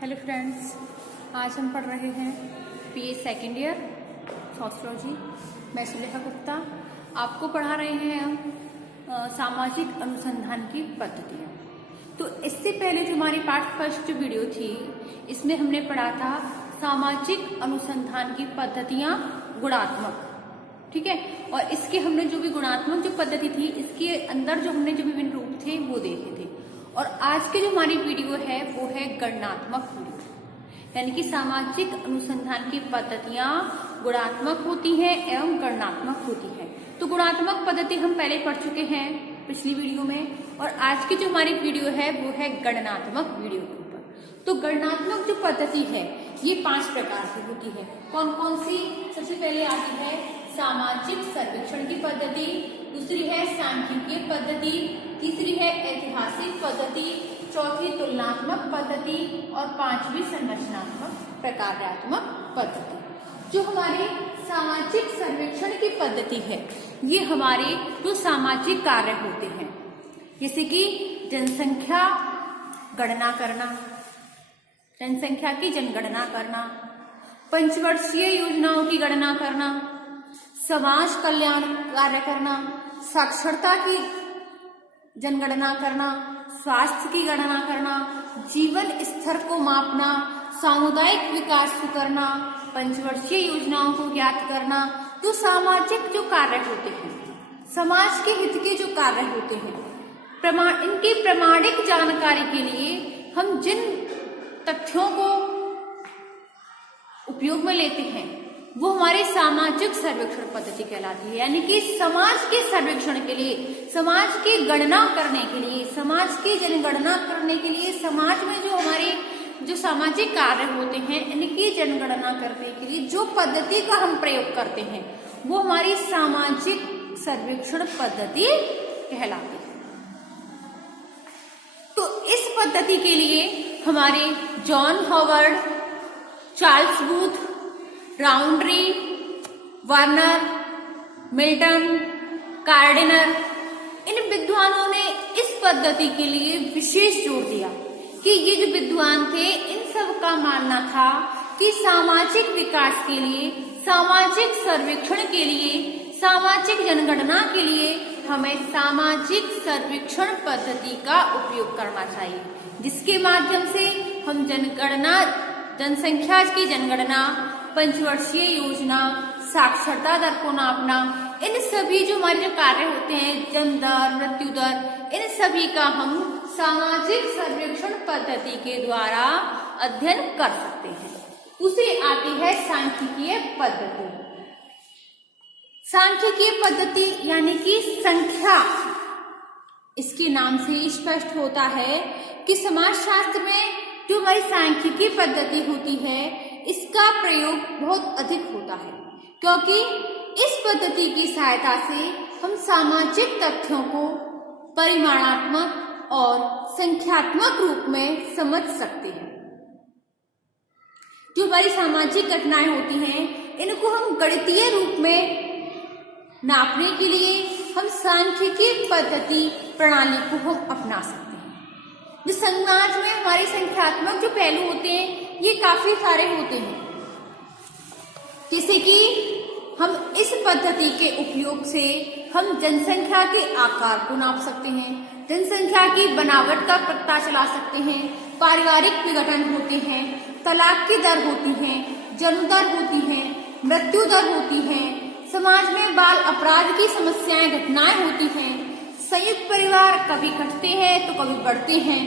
Hello friends, आज हम पढ़ रहे हैं बीए सेकेंड ईयर सोशियोलॉजी। मैं सुलेखा गुप्ता आपको पढ़ा रहे हैं हम सामाजिक अनुसंधान की पद्धतियाँ। तो इससे पहले जो हमारी पार्ट फर्स्ट जो वीडियो थी, इसमें हमने पढ़ा था सामाजिक अनुसंधान की पद्धतियाँ गुणात्मक, ठीक है। और इसके हमने जो भी गुणात्मक जो पद्धति थी, इसके अंदर जो हमने जो विभिन्न रूप थे वो देखे थे। और आज की जो हमारी वीडियो है वो है गणनात्मक वीडियो, यानी कि सामाजिक अनुसंधान की पद्धतियां गुणात्मक होती हैं एवं गणनात्मक होती हैं। तो गुणात्मक पद्धति हम पहले पढ़ चुके हैं पिछली वीडियो में, और आज की जो हमारी वीडियो है वो है गणनात्मक वीडियो के ऊपर। तो गणनात्मक जो पद्धति है ये 5 प्रकार की होती है। कौन कौन सी? सबसे पहले आती है सामाजिक सर्वेक्षण की पद्धति, दूसरी है सांख्यिकीय पद्धति, तीसरी है ऐतिहासिक पद्धति, चौथी तुलनात्मक पद्धति और 5वीं संरचनात्मक प्रकार्यात्मक पद्धति। जो हमारे सामाजिक सर्वेक्षण की पद्धति है, ये हमारे जो सामाजिक कार्य होते हैं, जैसे कि जनसंख्या गणना करना, जनसंख्या की जनगणना करना, पंचवर्षीय योजनाओं की गणना करना, समाज कल्याण कार्य करना, साक्षरता की जनगणना करना, स्वास्थ्य की गणना करना, जीवन स्तर को मापना, सामुदायिक विकास को करना, पंचवर्षीय योजनाओं को ज्ञात करना। तो सामाजिक जो कार्य होते हैं, समाज के हित के जो कार्य होते हैं, इनकी प्रमाणिक जानकारी के लिए हम जिन तथ्यों को उपयोग में लेते हैं वो हमारी सामाजिक सर्वेक्षण पद्धति कहलाती है। यानी कि समाज के सर्वेक्षण के लिए, समाज की गणना करने के लिए, समाज की जनगणना करने के लिए, समाज में जो हमारे जो सामाजिक कार्य होते हैं इनकी जनगणना करने के लिए जो पद्धति का हम प्रयोग करते हैं वो हमारी सामाजिक सर्वेक्षण पद्धति कहलाती है। तो इस पद्धति के लिए हमारे John Howard, Charles Booth, Rowntree, Warner, Milton, Kardiner, इन विद्वानों ने इस पद्धति के लिए विशेष जोर दिया कि ये जो विद्वान थे इन सब का मानना था कि सामाजिक विकास के लिए, सामाजिक सर्वेक्षण के लिए, सामाजिक जनगणना के लिए हमें सामाजिक सर्वेक्षण पद्धति का उपयोग करना चाहिए, जिसके माध्यम से हम जनगणना, जनसंख्या की जनगणना, पंचवर्षीय योजना, साक्षरता दर को नापना, इन सभी जो हमारे जो कार्य होते हैं, जन्म दर, मृत्यु दर, इन सभी का हम सामाजिक सर्वेक्षण पद्धति के द्वारा अध्ययन कर सकते हैं। दूसरी आती है सांख्यिकीय पद्धति। सांख्यिकीय पद्धति यानी कि संख्या, इसके नाम से स्पष्ट होता है कि समाजशास्त्र में जो हमारी सांख्यिकीय पद्धति होती है इसका प्रयोग बहुत अधिक होता है, क्योंकि इस पद्धति की सहायता से हम सामाजिक तथ्यों को परिमाणात्मक और संख्यात्मक रूप में समझ सकते हैं। जो हमारी सामाजिक घटनाएं होती हैं इनको हम गणितीय रूप में नापने के लिए हम सांख्यिकीय पद्धति प्रणाली को हम अपना सकते हैं। जो समाज में हमारे संख्यात्मक जो पहलू होते हैं ये काफी सारे होते हैं, जैसे कि हम इस पद्धति के उपयोग से हम जनसंख्या के आकार को नाप सकते हैं, जनसंख्या की बनावट का पता चला सकते हैं, पारिवारिक विघटन होते हैं, तलाक की दर होती है, जन्म दर होती है, मृत्यु दर होती है, समाज में बाल अपराध की समस्याएं, घटनाएं होती हैं, संयुक्त परिवार कभी घटते हैं तो कभी बढ़ते हैं,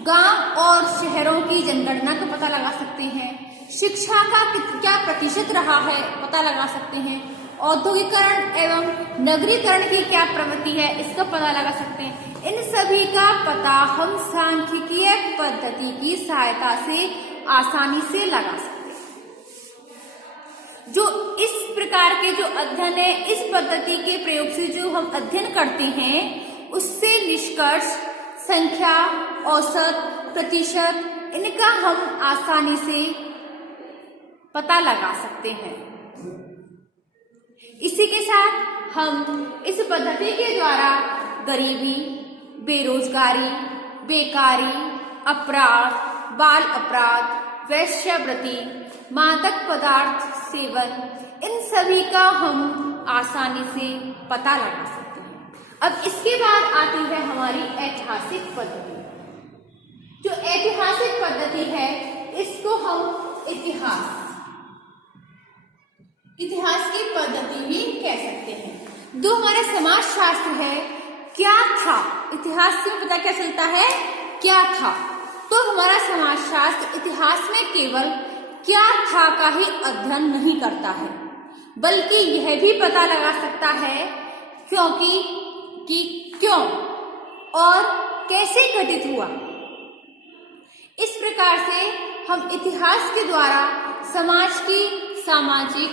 गांव और शहरों की जनगणना का पता लगा सकते हैं, शिक्षा का क्या प्रतिशत रहा है पता लगा सकते हैं, औद्योगिकरण एवं नगरीकरण की क्या प्रवृत्ति है इसका पता लगा सकते हैं। इन सभी का पता हम सांख्यिकीय पद्धति की सहायता से आसानी से लगा सकते हैं। जो इस प्रकार के जो अध्ययन है, इस पद्धति के प्रयोग से जो हम अध्ययन करते हैं उससे निष्कर्ष, संख्या, औसत, प्रतिशत, इनका हम आसानी से पता लगा सकते हैं। इसी के साथ हम इस पद्धति के द्वारा गरीबी, बेरोजगारी, बेकारी, अपराध, बाल अपराध, वेश्यावृत्ति, मादक पदार्थ सेवन, इन सभी का हम आसानी से पता लगा सकते हैं। अब इसके बाद आती है हमारी ऐतिहासिक पद्धति। जो ऐतिहासिक पद्धति है इसको हम इतिहास की पद्धति भी कह सकते हैं। जो हमारा समाज शास्त्र है, क्या था, इतिहास से पता क्या चलता है, क्या था। तो हमारा समाज शास्त्र इतिहास में केवल क्या था का ही अध्ययन नहीं करता है, बल्कि यह भी पता लगा सकता है कि क्यों और कैसे घटित हुआ। इस प्रकार से हम इतिहास के द्वारा समाज की सामाजिक,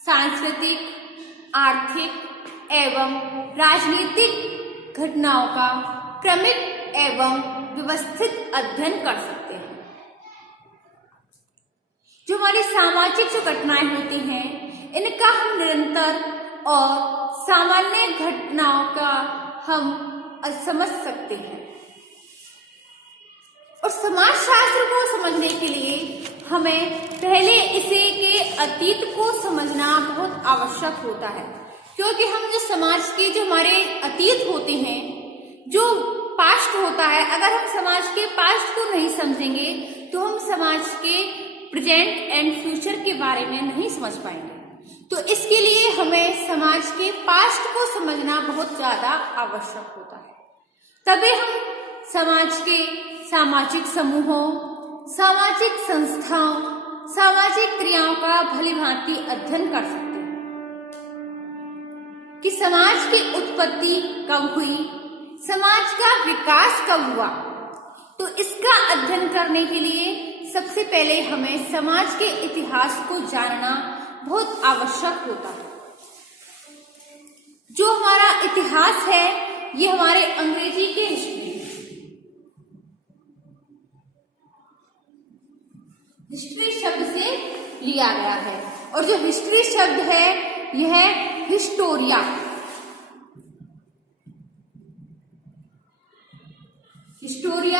सांस्कृतिक, आर्थिक एवं राजनीतिक घटनाओं का क्रमिक एवं व्यवस्थित अध्ययन कर सकते हैं। जो हमारी सामाजिक जो घटनाएं होती हैं, इनका हम निरंतर और सामान्य घटनाओं का हम समझ सकते हैं। और समाज शास्त्र को समझने के लिए हमें पहले इसे के अतीत को समझना बहुत आवश्यक होता है, क्योंकि हम जो समाज के जो हमारे अतीत होते हैं, जो पास्ट होता है, अगर हम समाज के पास्ट को नहीं समझेंगे तो हम समाज के प्रेजेंट एंड फ्यूचर के बारे में नहीं समझ पाएंगे। तो इसके लिए हमें समाज के पास्ट को समझना बहुत ज्यादा आवश्यक होता है। तभी हम समाज के सामाजिक समूहों, सामाजिक संस्थाओं, सामाजिक क्रियाओं का भलीभांति अध्ययन कर सकते हैं कि समाज की उत्पत्ति कब हुई, समाज का विकास कब हुआ। तो इसका अध्ययन करने के लिए सबसे पहले हमें समाज के इतिहास को जानना बहुत आवश्यक होता है। जो हमारा इतिहास है ये हमारे अंग्रेजी के हिस्ट्री शब्द से लिया गया है, और जो हिस्ट्री शब्द है यह हिस्टोरिया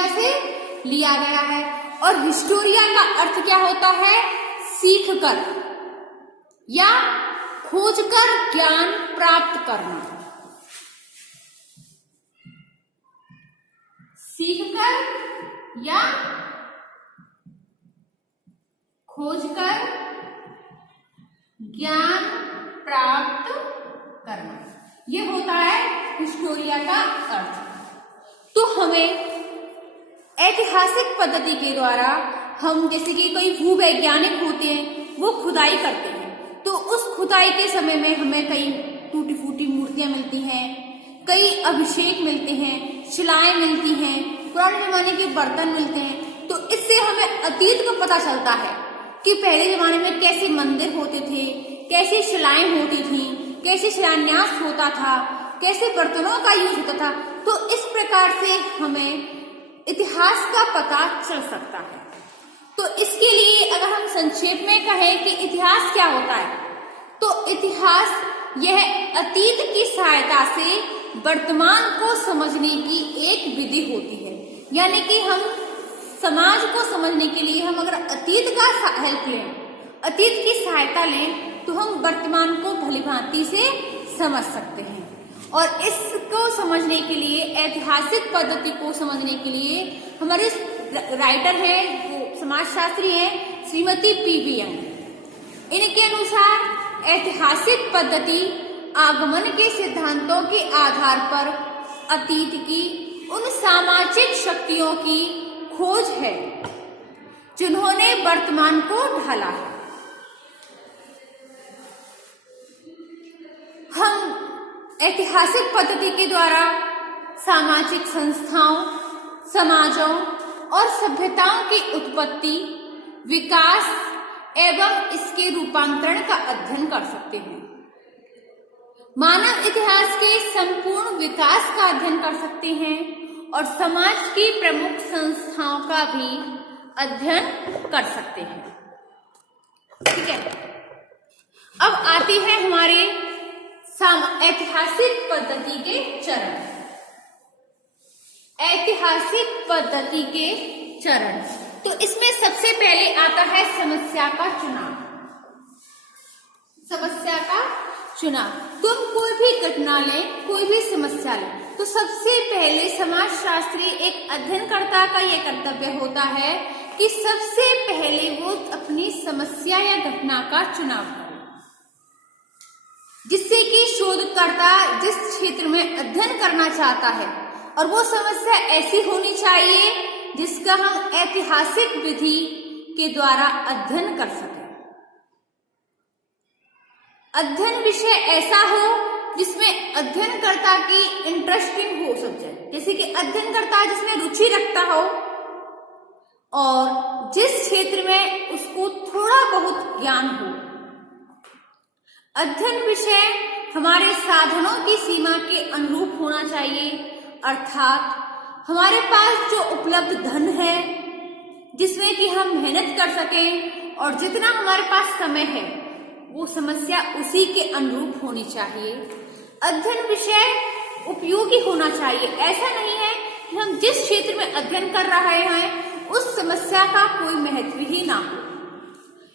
से लिया गया है। और हिस्टोरिया का अर्थ क्या होता है, सीख कर या खोजकर ज्ञान प्राप्त करना। सीखकर या खोजकर ज्ञान प्राप्त करना, यह होता है हिस्टोरिया का अर्थ। तो हमें ऐतिहासिक पद्धति के द्वारा हम, जैसे कि कोई भूवैज्ञानिक होते हैं, वो खुदाई करते हैं, तो उस खुदाई के समय में हमें कई टूटी फूटी मूर्तियां मिलती हैं, कई अभिषेक मिलते हैं, शिलाएं मिलती हैं, पुराने जमाने के बर्तन मिलते हैं। तो इससे हमें अतीत का पता चलता है कि पहले जमाने में कैसे मंदिर होते थे, कैसे शिलाएं होती थी, कैसे शिलान्यास होता था, कैसे बर्तनों का यूज होता था। तो इस प्रकार से हमें इतिहास का पता चल सकता है। तो इसके लिए अगर हम संक्षेप में कहें कि इतिहास क्या होता है, तो इतिहास यह अतीत की सहायता से वर्तमान को समझने की एक विधि होती है। यानी कि हम समाज को समझने के लिए हम अगर अतीत का हेल्प लें, अतीत की सहायता लें, तो हम वर्तमान को भलीभांति से समझ सकते हैं। और इसको समझने के लिए, ऐतिहासिक पद्धति को समझने के लिए हमारे राइटर हैं, वो समाजशास्त्री हैं, श्रीमती पी.वी. यंग। इनके अनुसार ऐतिहासिक पद्धति आगमन के सिद्धांतों के आधार पर अतीत की उन सामाजिक शक्तियों की खोज है जिन्होंने वर्तमान को ढाला है। हम ऐतिहासिक पद्धति के द्वारा सामाजिक संस्थाओं, समाजों और सभ्यताओं की उत्पत्ति, विकास एवं इसके रूपांतरण का अध्ययन कर सकते हैं। मानव इतिहास के संपूर्ण विकास का अध्ययन कर सकते हैं और समाज की प्रमुख संस्थाओं का भी अध्ययन कर सकते हैं। ठीक है, अब आती है हमारे ऐतिहासिक पद्धति के चरण। ऐतिहासिक पद्धति के चरण। तो इसमें सबसे पहले आता है समस्या का चुनाव। समस्या का चुनाव, तुम कोई भी घटना लें, कोई भी समस्या लें, तो सबसे पहले समाजशास्त्री एक अध्ययनकर्ता का यह कर्तव्य होता है कि सबसे पहले वो अपनी समस्या या घटना का चुनाव करे, जिससे कि शोधकर्ता जिस क्षेत्र में अध्ययन करना चाहता है और वो समस्या ऐसी होनी चाहिए जिसका हम ऐतिहासिक विधि के द्वारा अध्ययन कर सकें। अध्ययन विषय ऐसा हो जिसमें अध्ययनकर्ता की इंटरेस्टिंग हो सब्जेक्ट, जैसे कि अध्ययनकर्ता जिसमें रुचि रखता हो और जिस क्षेत्र में उसको थोड़ा बहुत ज्ञान हो। अध्ययन विषय हमारे साधनों की सीमा के अनुरूप होना चाहिए, अर्थात हमारे पास जो उपलब्ध धन है जिसमें कि हम मेहनत कर सकें और जितना हमारे पास समय है वो समस्या उसी के अनुरूप होनी चाहिए। अध्ययन विषय उपयोगी होना चाहिए, ऐसा नहीं है कि हम जिस क्षेत्र में अध्ययन कर रहे हैं उस समस्या का कोई महत्व ही ना हो।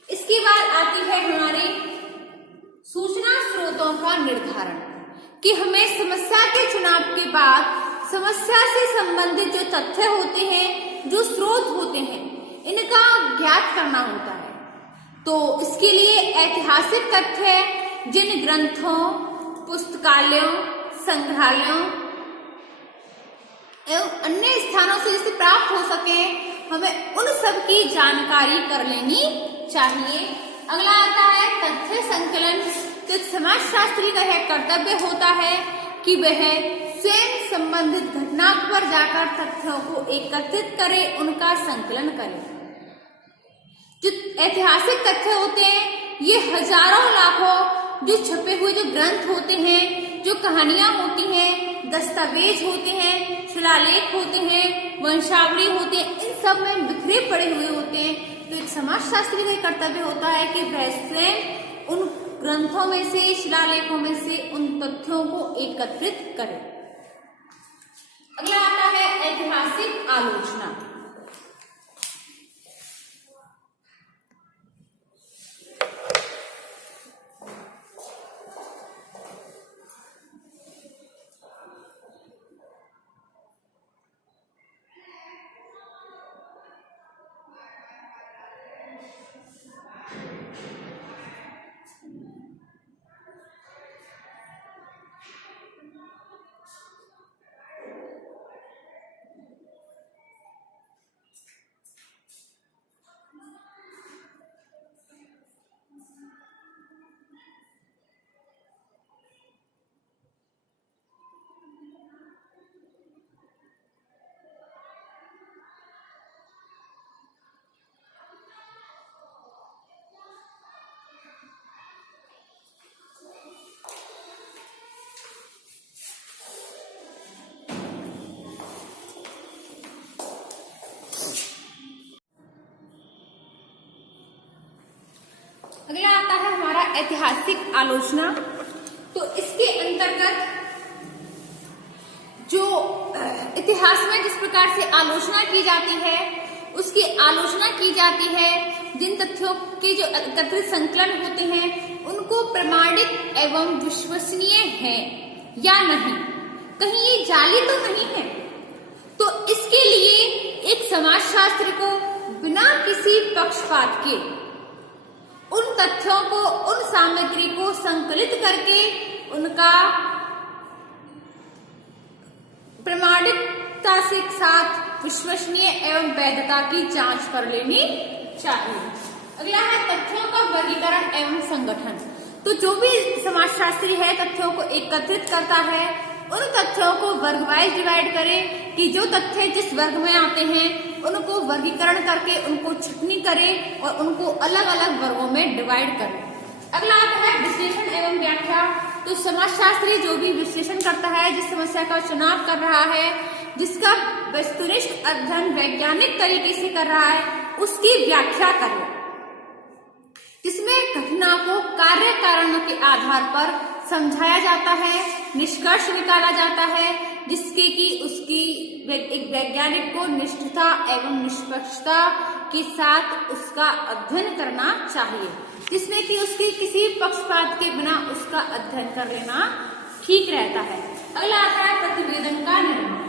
इसके बाद आती है हमारी सूचना स्रोतों का निर्धारण, कि हमें समस्या के चुनाव के बाद समस्या से संबंधित जो तथ्य होते हैं, जो स्रोत होते हैं, इनका ज्ञात करना होता है। तो इसके लिए ऐतिहासिक तथ्य जिन ग्रंथों, पुस्तकालयों, संग्रहालयों एवं अन्य स्थानों से जिसे प्राप्त हो सके, हमें उन सब की जानकारी कर लेनी चाहिए। अगला आता है तथ्य संकलन। तो समाजशास्त्री का यह कर्तव्य होता है कि वह स्वयं संबंधित घटना पर जाकर तथ्यों को एकत्रित करे, उनका संकलन करे। जो ऐतिहासिक तथ्य होते हैं ये हजारों लाखों जो छपे हुए जो ग्रंथ होते हैं, जो कहानियां होती हैं, दस्तावेज होते हैं, शिलालेख होते हैं, वंशावली होते हैं, इन सब में बिखरे पड़े हुए होते हैं। तो एक समाजशास्त्री का कर्तव्य होता है कि वह स्वयं उन ग्रंथों में से, शिलालेखों में से उन तथ्यों को एकत्रित करे। अगला आता है ऐतिहासिक आलोचना। अगला आता है हमारा ऐतिहासिक आलोचना। तो इसके अंतर्गत जो इतिहास में जिस प्रकार से आलोचना की जाती है, उसकी आलोचना की जाती है जिन तथ्यों के जो एकत्रित संकलन होते हैं उनको प्रमाणिक एवं विश्वसनीय है या नहीं, कहीं ये जाली तो नहीं है। तो इसके लिए एक समाजशास्त्री को बिना किसी पक्षपात के उन तथ्यों को, उन सामग्री को संकलित करके उनका प्रमाणिकता के साथ विश्वसनीय एवं वैधता की जांच कर लेनी चाहिए। अगला है तथ्यों का वर्गीकरण एवं संगठन। तो जो भी समाजशास्त्री है तथ्यों को एकत्रित करता है, उन तथ्यों को वर्ग वाइज डिवाइड करे कि जो तथ्य जिस वर्ग में आते हैं उनको वर्गीकरण करके उनको छटनी करे और उनको अलग अलग वर्गों में डिवाइड करे। अगला आता है विश्लेषण एवं व्याख्या। तो समाजशास्त्री जो भी विश्लेषण करता है, जिस समस्या का चुनाव कर रहा है, जिसका वस्तुनिष्ठ अध्ययन वैज्ञानिक तरीके से कर रहा है, उसकी व्याख्या करे, जिसमें घटना को कार्य कारणों के आधार पर समझाया जाता है, निष्कर्ष निकाला जाता है, जिसके कि उसकी एक वैज्ञानिक को निष्ठता एवं निष्पक्षता के साथ उसका अध्ययन करना चाहिए, जिसमें कि उसकी किसी पक्षपात के बिना उसका अध्ययन कर लेना ठीक रहता है। अगला आता है प्रतिवेदन का निर्माण।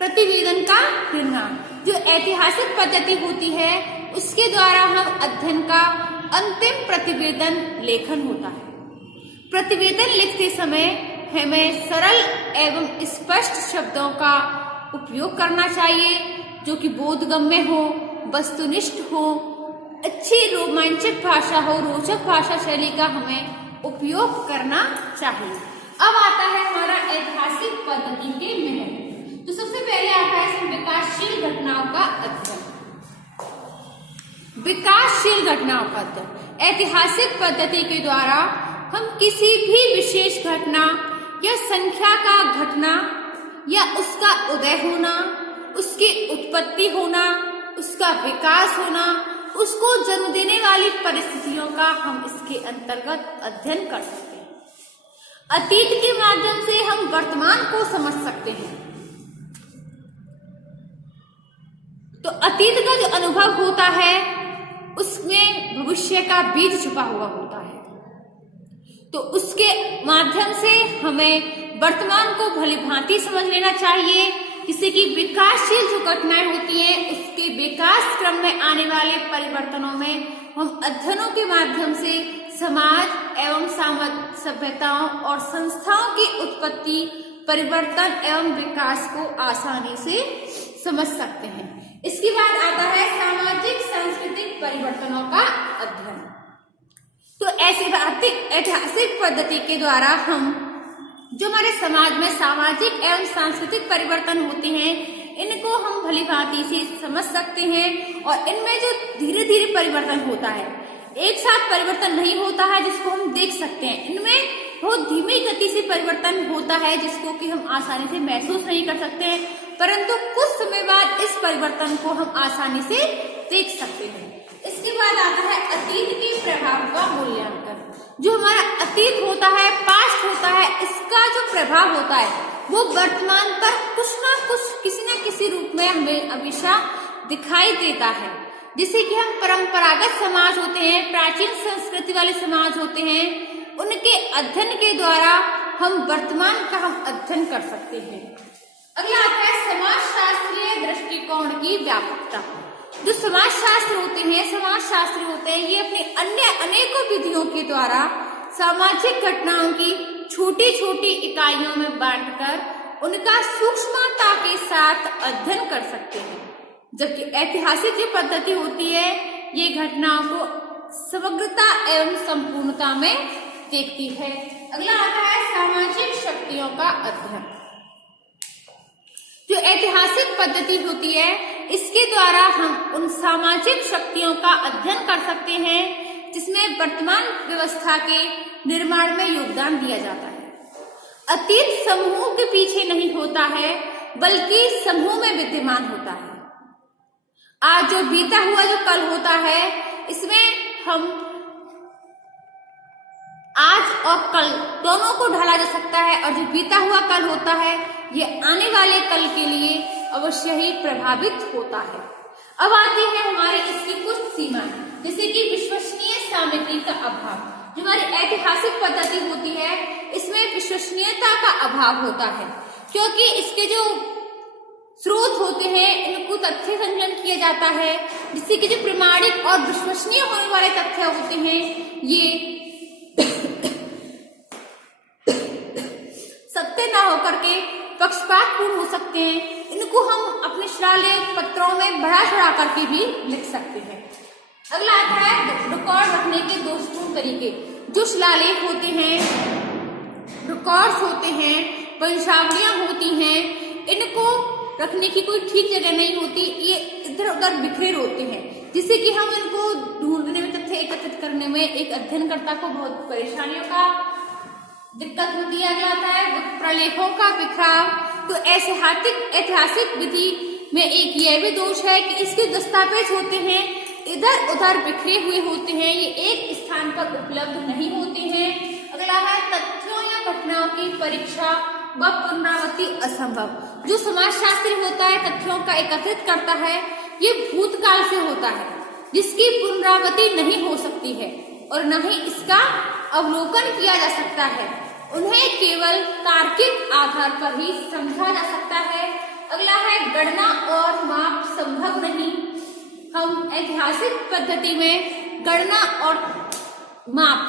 प्रतिवेदन का निर्माण जो ऐतिहासिक पद्धति होती है उसके द्वारा हम अध्ययन का अंतिम प्रतिवेदन लेखन होता है। प्रतिवेदन लिखते समय हमें सरल एवं स्पष्ट शब्दों का उपयोग करना चाहिए, जो कि बोधगम्य हो, वस्तुनिष्ठ हो, अच्छी रोमांचक भाषा हो, रोचक भाषा शैली का हमें उपयोग करना चाहिए। अब आता है हमारा ऐतिहासिक पद्धति के महत्व। तो सबसे पहले आता है विकासशील घटनाओं का अध्ययन। विकासशील घटनाओं का अध्ययन ऐतिहासिक पद्धति के द्वारा हम किसी भी विशेष घटना या संख्या का घटना या उसका उदय होना, उसकी उत्पत्ति होना, उसका विकास होना, उसको जन्म देने वाली परिस्थितियों का हम इसके अंतर्गत अध्ययन कर सकते हैं। अतीत के माध्यम से हम वर्तमान को समझ सकते हैं। तो अतीत का जो अनुभव होता है उसमें भविष्य का बीज छुपा हुआ होता है, तो उसके माध्यम से हमें वर्तमान को भली भांति समझ लेना चाहिए, जिससे कि विकासशील जो घटनाएं होती हैं उसके विकास क्रम में आने वाले परिवर्तनों में हम अध्ययनों के माध्यम से समाज एवं सभ्यताओं और संस्थाओं की उत्पत्ति, परिवर्तन एवं विकास को आसानी से समझ सकते हैं। इसके बाद आता है सामाजिक सांस्कृतिक परिवर्तनों का अध्ययन। तो ऐतिहासिक पद्धति के द्वारा हम जो हमारे समाज में सामाजिक एवं सांस्कृतिक परिवर्तन होते हैं इनको हम भली भांति से समझ सकते हैं, और इनमें जो धीरे धीरे परिवर्तन होता है, एक साथ परिवर्तन नहीं होता है जिसको हम देख सकते हैं। इनमें बहुत धीमी गति से परिवर्तन होता है जिसको कि हम आसानी से महसूस नहीं कर सकते हैं, परंतु कुछ समय बाद इस परिवर्तन को हम आसानी से देख सकते हैं। इसके बाद आता है अतीत के प्रभाव का मूल्यांकन। जो हमारा अतीत होता है, पास्ट होता है, इसका जो प्रभाव होता है वो वर्तमान पर कुछ ना कुछ किसी न किसी रूप में हमें हमेशा दिखाई देता है। जैसे कि हम परंपरागत समाज होते हैं, प्राचीन संस्कृति वाले समाज होते हैं, उनके अध्ययन के द्वारा हम वर्तमान का हम अध्ययन कर सकते हैं। अगला आता है समाज शास्त्रीय दृष्टिकोण की व्यापकता। जो समाज शास्त्र होते हैं ये अपनी अन्य अनेकों विधियों के द्वारा सामाजिक घटनाओं की छोटी छोटी इकाइयों में बांटकर उनका सूक्ष्मता के साथ अध्ययन कर सकते हैं, जबकि ऐतिहासिक जो पद्धति होती है ये घटनाओं को समग्रता एवं संपूर्णता में देखती है। अगला आता है सामाजिक शक्तियों का अध्ययन। जो ऐतिहासिक पद्धति होती है इसके द्वारा हम उन सामाजिक शक्तियों का अध्ययन कर सकते हैं जिसमें वर्तमान व्यवस्था के निर्माण में योगदान दिया जाता है। अतीत समूह के पीछे नहीं होता है बल्कि समूह में विद्यमान होता है। आज जो बीता हुआ जो कल होता है इसमें हम आज और कल दोनों को ढाला जा सकता है, और जो बीता हुआ कल होता है ये आने वाले कल के लिए अवश्य ही प्रभावित होता है। अब आती है हमारे इसकी कुछ सीमाएं, जैसे कि विश्वसनीय सामग्री का अभाव। जो हमारी ऐतिहासिक पद्धति होती है इसमें विश्वसनीयता का अभाव होता है, क्योंकि इसके जो स्रोत होते हैं इनको तथ्य संकलन किया जाता है, जिससे कि जो प्रमाणिक और विश्वसनीय होने वाले तथ्य होते हैं ये सत्य न होकर के पक्षपातपूर्ण हो सकते हैं। इनको हम अपने शिलालेख पत्रों में बढ़ा चढ़ा करके भी लिख सकते हैं। अगला आता है रिकॉर्ड रखने के दोषपूर्ण तरीके। जो शिलालेख होते हैं, रिकॉर्ड्स होते हैं, वंशावलियां होती हैं, इनको रखने की कोई ठीक जगह नहीं होती, ये इधर उधर बिखरे होते हैं, जिससे कि हम इनको ढूंढने में, तथ्य एकत्रित करने में एक अध्ययनकर्ता को बहुत परेशानियों का दिक्कत होती है। अगला आता है प्रलेखों का बिखराव। तो ऐतिहासिक विधि में एक यह भी दोष है कि इसके दस्तावेज होते हैं इधर उधर बिखरे हुए होते हैं, ये एक स्थान पर उपलब्ध नहीं होते हैं। अगला है तथ्यों या घटनाओं की परीक्षा व पुनरावृत्ति असंभव। जो समाजशास्त्री होता है तथ्यों का एकत्रित करता है, ये भूतकाल से होता है जिसकी पुनरावृत्ति नहीं हो सकती है और न ही इसका अवलोकन किया जा सकता है। उन्हें केवल तार्किक आधार पर ही समझा जा सकता है। अगला है गणना और माप संभव नहीं। हम ऐतिहासिक पद्धति में गणना और माप,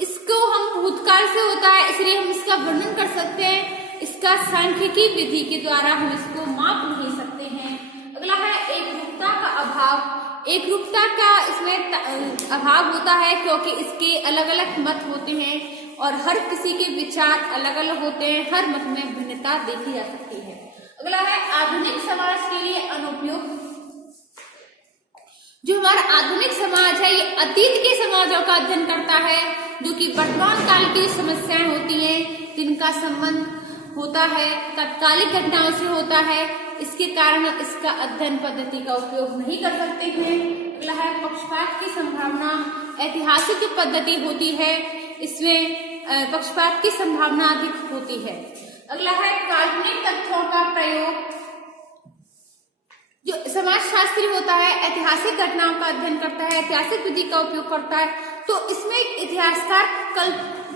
इसको हम भूतकाल से होता है इसलिए हम इसका वर्णन कर सकते हैं, इसका सांख्यिकी विधि के द्वारा हम इसको माप नहीं सकते हैं। अगला है एकरूपता का अभाव। एकरूपता का इसमें अभाव होता है क्योंकि इसके अलग अलग मत होते हैं और हर किसी के विचार अलग अलग होते हैं, हर मत में भिन्नता देखी जा सकती है। अगला है आधुनिक समाज के लिए अनुपयुक्त। जो हमारा आधुनिक समाज है ये अतीत के समाजों का अध्ययन करता है जो कि वर्तमान काल की समस्याएं होती हैं, जिनका संबंध होता है तत्कालिक घटनाओं से होता है। इसके कारण इसका अध्ययन पद्धति का उपयोग नहीं कर सकते हैं। अगला है पक्षपात की संभावना। ऐतिहासिक जो पद्धति होती है इसमें पक्षपात की संभावना अधिक होती है। अगला है काल्पनिक तथ्यों का प्रयोग। जो समाजशास्त्री होता है ऐतिहासिक घटनाओं का अध्ययन करता है, ऐतिहासिक विधि का उपयोग करता है, तो इसमें इतिहासकार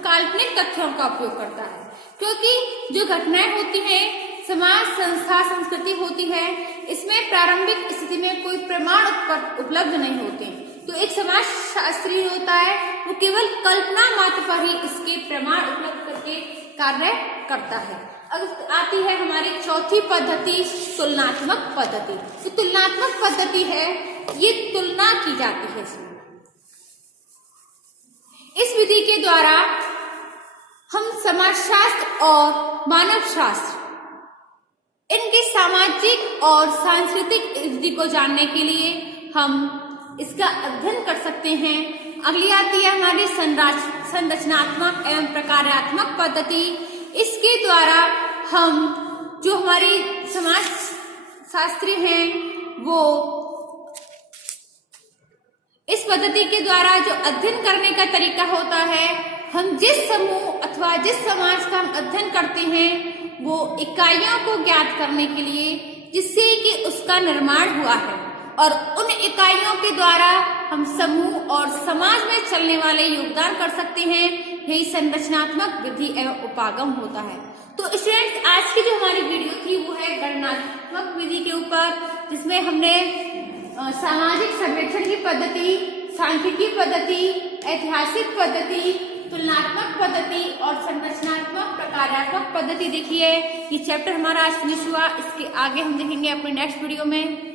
काल्पनिक तथ्यों का उपयोग करता है क्योंकि जो घटनाएं होती हैं, समाज, संस्था, संस्कृति होती है, इसमें प्रारंभिक स्थिति में कोई प्रमाण उपलब्ध नहीं होते। तो एक समाजशास्त्री होता है वो केवल कल्पना मात्र पर ही इसके प्रमाण उपलब्ध करके कार्य करता है। अब आती है हमारी चौथी पद्धति, तुलनात्मक पद्धति। तो तुलनात्मक पद्धति है, ये तुलना की जाती है इसमें। इस विधि के द्वारा हम समाजशास्त्र और मानव शास्त्र इनकी सामाजिक और सांस्कृतिक विधि को जानने के लिए हम इसका अध्ययन कर सकते हैं। अगली आती है हमारी संरचनात्मक एवं प्रकारात्मक पद्धति। इसके द्वारा हम जो हमारी समाज शास्त्री हैं वो इस पद्धति के द्वारा जो अध्ययन करने का तरीका होता है, हम जिस समूह अथवा जिस समाज का हम अध्ययन करते हैं वो इकाइयों को ज्ञात करने के लिए जिससे कि उसका निर्माण हुआ है और उन इकाइयों के द्वारा हम समूह और समाज में चलने वाले योगदान कर सकते हैं। यही संरचनात्मक विधि एवं उपागम होता है। तो स्टूडेंट्स आज की जो हमारी वीडियो थी वो है गणनात्मक विधि के ऊपर, जिसमें हमने सामाजिक सर्वेक्षण की पद्धति, सांख्यिकी पद्धति, ऐतिहासिक पद्धति, तुलनात्मक पद्धति और संरचनात्मक प्रकारात्मक पद्धति देखी है। ये चैप्टर हमारा आज फिनिश हुआ। इसके आगे हम देखेंगे अपने नेक्स्ट वीडियो में।